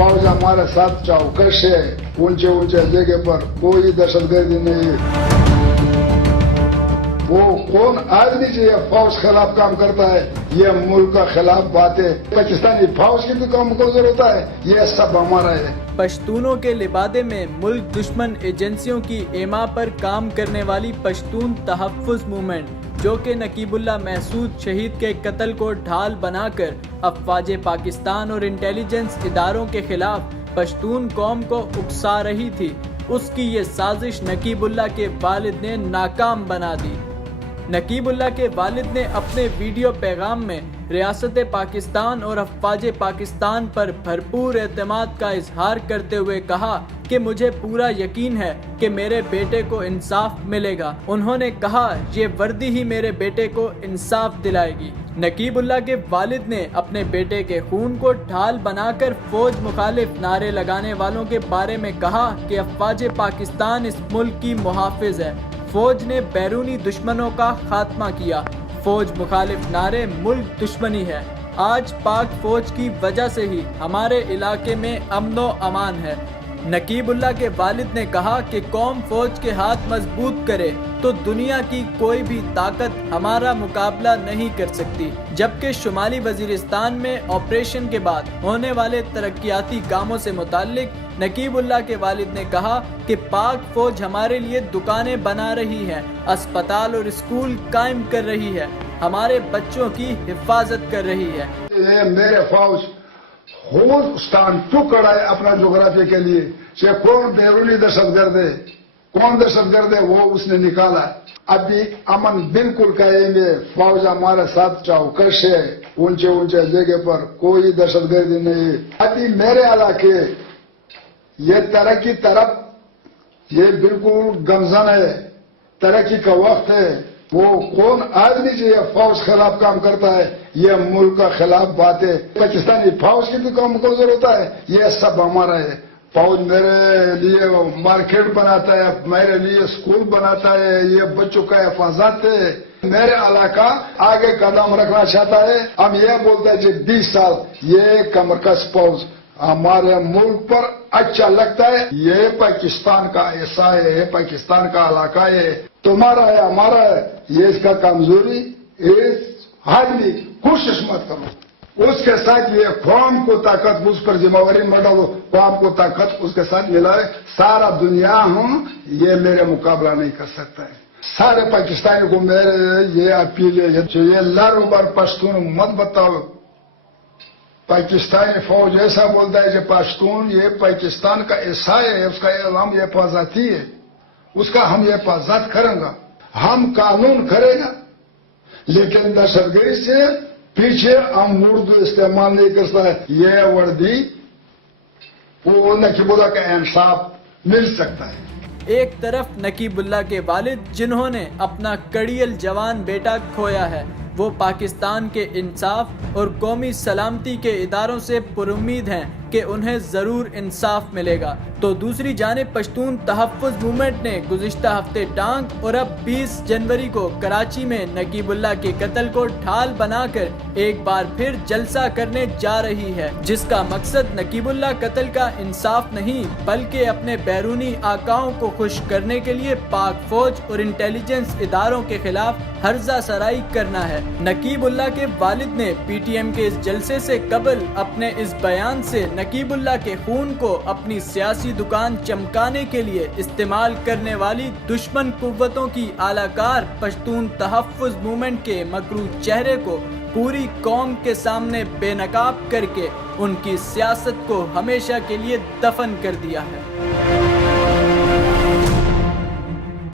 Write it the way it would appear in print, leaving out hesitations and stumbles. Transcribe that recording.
फौज हमारे साथ चौकस है, ऊंचे ऊंचे जगह पर कोई दहशतगर्दी नहीं है। वो कौन आदमी जो ये फौज खिलाफ काम करता है, ये मुल्क का खिलाफ बातें, पाकिस्तानी फौज की भी काम को जरूरत है, ये सब हमारा है। पश्तूनों के लिबादे में मुल्क दुश्मन एजेंसियों की एमा पर काम करने वाली पश्तून तहफ़्फ़ुज़ मूवमेंट, जो कि नकीबुल्लाह महसूद शहीद के कत्ल को ढाल बनाकर अफ़वाज पाकिस्तान और इंटेलिजेंस इदारों के खिलाफ पश्तून कौम को उकसा रही थी, उसकी ये साजिश नकीबुल्लाह के वालिद ने नाकाम बना दी। नकीबुल्लाह के वालिद ने अपने वीडियो पैगाम में रियासत पाकिस्तान और अफ़वाज पाकिस्तान पर भरपूर एतमाद का इजहार करते हुए कहा कि मुझे पूरा यकीन है कि मेरे बेटे को इंसाफ मिलेगा। उन्होंने कहा ये वर्दी ही मेरे बेटे को इंसाफ दिलाएगी। नकीबुल्लाह के वालिद ने अपने बेटे के खून को ढाल बनाकर फौज मुखालिफ नारे लगाने वालों के बारे में कहा कि अफ़वाज पाकिस्तान इस मुल्क की मुहाफ़िज़ है, फौज ने बैरूनी दुश्मनों का खात्मा किया, फौज मुखालिफ नारे मुल्क दुश्मनी है। आज पाक फौज की वजह से ही हमारे इलाके में अमनो अमान है। नकीबुल्लाह के वालिद ने कहा कि कौम फौज के हाथ मजबूत करे तो दुनिया की कोई भी ताकत हमारा मुकाबला नहीं कर सकती। जबकि शुमाली वजीरिस्तान में ऑपरेशन के बाद होने वाले तरक्याती कामों से मुताल्लिक नकीबुल्लाह के वालिद ने कहा कि पाक फौज हमारे लिए दुकानें बना रही है, अस्पताल और स्कूल कायम कर रही है, हमारे बच्चों की हिफाजत कर रही है। ये मेरे फौज खुद स्टैंड टू खड़ा है अपना जोग्राफी के लिए। से कौन बैरूनी दहशतगर्द है, कौन दहशतगर्द है, वो उसने निकाला। अभी अमन बिल्कुल कायम है, फौज हमारे साथ चौकस है, ऊंचे ऊंचे जगह पर कोई दहशतगर्दी नहीं है। अभी मेरे इलाके ये तरक्की तरफ ये बिल्कुल गमजन है, तरक्की का वक्त है। वो कौन आदमी जो ये फौज खिलाफ काम करता है, ये मुल्क का खिलाफ बातें, पाकिस्तानी फौज की भी काम को जरूरत है, ये सब हमारा है। फौज मेरे लिए मार्केट बनाता है, मेरे लिए स्कूल बनाता है, ये बच्चों का हिफाजत है। मेरे इलाका आगे कदम रखना चाहता है। हम ये बोलते हैं कि 20 साल ये कमरकस फौज हमारे मुल्क पर अच्छा लगता है। ये पाकिस्तान का ऐसा है, ये पाकिस्तान का इलाका है, तुम्हारा है, हमारा है, ये इसका कमजोरी, इस आदमी कोशिश मत करो उसके साथ ये कौम को ताकत, उस पर जिम्मेवारी मत डालो, कौम को ताकत उसके साथ मिलाए। सारा दुनिया हूँ, ये मेरे मुकाबला नहीं कर सकता है। सारे पाकिस्तानी को मेरे ये अपील है, ये लर बर पश्तून मत बताओ। पाकिस्तानी फौज ऐसा बोलता है कि पश्तून ये पाकिस्तान का ऐसा है, उसका इलाम ये हिफाजती है, उसका हम ये हिफाजत करेंगे, हम कानून करेगा, लेकिन दहशतगर्दी से पीछे हम उर्दू इस्तेमाल नहीं कर सकते। ये वर्दी वो नकीबुल्लाह का इंसाफ मिल सकता है। एक तरफ नकीबुल्लाह के वालिद जिन्होंने अपना कड़ियल जवान बेटा खोया है, वो पाकिस्तान के इंसाफ और कौमी सलामती के इदारों से पुरुम्मीद हैं कि उन्हें ज़रूर इंसाफ मिलेगा, तो दूसरी जानिब पश्तून तहफ़्फ़ुज़ मूवमेंट ने गुज़िश्ता हफ्ते टांग और अब 20 जनवरी को कराची में नकीबुल्लाह के कत्ल को ढाल बनाकर एक बार फिर जलसा करने जा रही है, जिसका मकसद नकीबुल्लाह कत्ल का इंसाफ नहीं बल्कि अपने बैरूनी आकाओं को खुश करने के लिए पाक फौज और इंटेलिजेंस इदारों के खिलाफ हर्जा सराई करना है। नकीबुल्लाह के वालिद ने PTM के इस जलसे से कबल अपने इस बयान से नकीबुल्लाह के खून को अपनी सियासी दुकान चमकाने के लिए इस्तेमाल करने वाली दुश्मन कुव्वतों की आलाकार पश्तून तहफ़्फ़ुज़ मूवमेंट के मकरू चेहरे को पूरी कौम के सामने बेनकाब करके उनकी सियासत को हमेशा के लिए दफन कर दिया है।